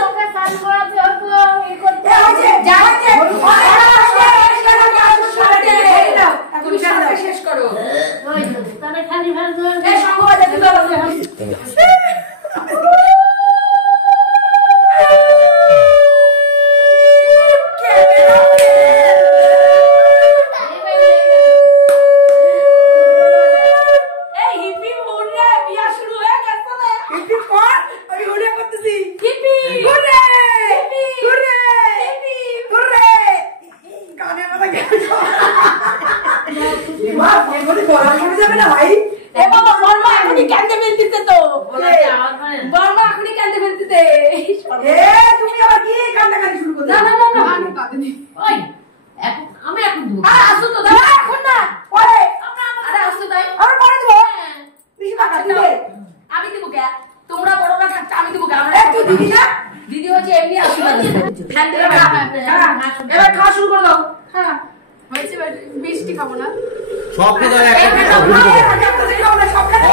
ওকে সান করাতে হতো এই করতে শেষ করো তাহলে খালি ভালো সংবাদ দিদি হচ্ছে এমনি আশীর্বাদ এবার খাওয়া শুরু করে দাও। হ্যাঁ হয়েছে মিষ্টি খাবো না সব খাবার একটা